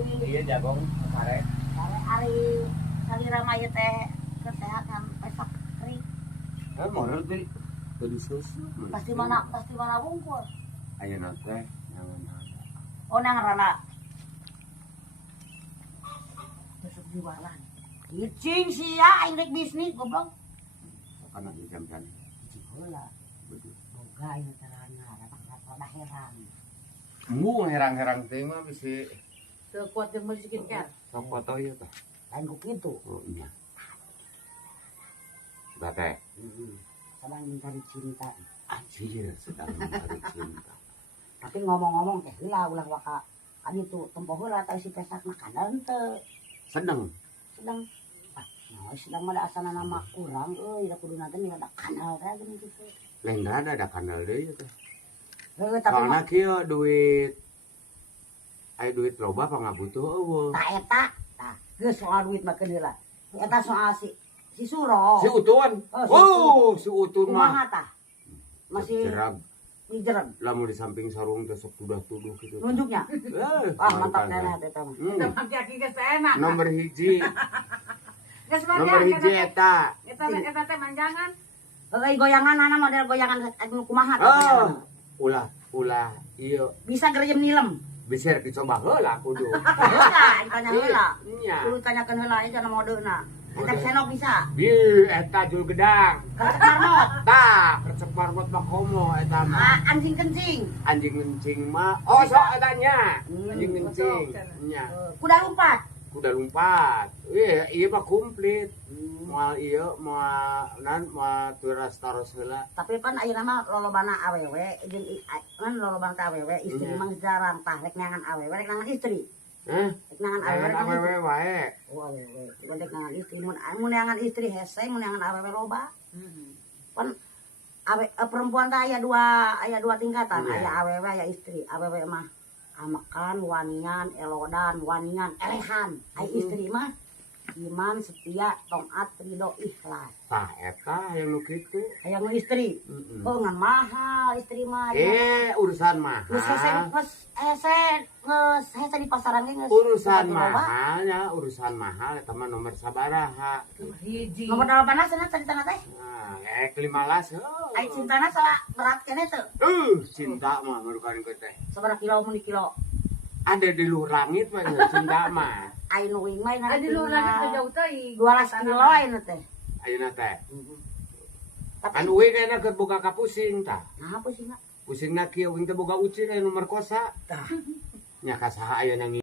Iya jagong karet. Ari salira mah ieu teh kesehatan pesak kering. Moral teh teu sus. Pasti mana bungkul. Ayeuna teh jangan. Oh nang rana. Besok jualan. Icing sia aing rek bisnis goblok. Kana di jam-jam. Icing heula. Boga ieu carana rada heran. Mu herang-herang teh mah bisi Teu kuat jeung meuli skincare. sok foto ieu teh. Lain ku kitu. Oh iya. Da teh. Sedang mencari cinta. Anjir sedang mencari cinta. Tapi ngomong-ngomong teh heula ulah waka kan itu tempoh heula teh si pesak makanan teu. Sedang. Sedang sedang mah asana nama urang euy da kuduna teh ada kanal teh geuning kitu. Lain ada kanal deui teh. Heuh tapi Soalna kieu duit aya duit loba pangabutuh eueuh. tak eta tah geus soal duit mah keun heula. Eta soal si Suro. Si Utun. Oh, Si Utun mah kumaha tah? Masih jerag. mijereng. Lamun di samping sarung teh sok tudah-tuduh kitu. Nunjuknya. Mantap neneh eta mah. Teu pake aki geus enak. Nomor hiji. Geus Nomor hiji eta. Eta teh manjangan. Euy goyanganna model goyangan anu kumaha tah? Oh. Ulah ieu Bisa gerjem nilem. bisa dicoba heula kudu. Heula, tanya heula. Nya. Kudu tanyakeun heula aja nama modeuna. Eta senok bisa. Bi eta jul gedang. Kercek marmot. Tah, kercek marmot mah komo eta mah. Anjing kencing. Anjing kencing mah. Oh, sok eta nya. Anjing kencing. Nya. Kuda lompat. Kuda lompat. Ieu mah komplit. Moal ieu moal turas taros heula. Tapi pan ayeuna mah lolobana awewe jeung kan lolobana teh awewe istri mah jarang tah rek neangan awewe rek neangan istri. Rek neangan awewe rek neangan Awewe wae. Oh awewe, rek neangan istri mun neangan istri hese mun neangan awewe loba. Pan perempuan teh aya dua tingkatan, aya awewe aya istri. Awewe mah amakan, wanian, elodan, wanian, elehan. Ai istri mah iman, setia, taat, ridho, ikhlas. Tah eta yang nu kitu. Aya nu istri. Oh ngan mahal istri mah. Urusan mahal. Geus hese di pasaran ge geus. Urusan mahalnya, urusan mahal eta mah nomor sabaraha. Hiji. Nomor 18 cenah caritana teh. Nah, 15 Ai cintana salah berat keneh teu. Cinta mah merukan teh. Sabaraha kilo mun di kilo. Ada di luar langit mah cinta mah. Ai nu wing mah Ada di luar lagi jauh teuing. 12 kilo ayeuna teh. Ayeuna teh. Tapi Kan uwe kayaknya keur boga ka pusing tah. nah apa sih nak? Pusingna kieu wing teh boga ucil aya nu merkosa. Tah. Nya ka saha aya nang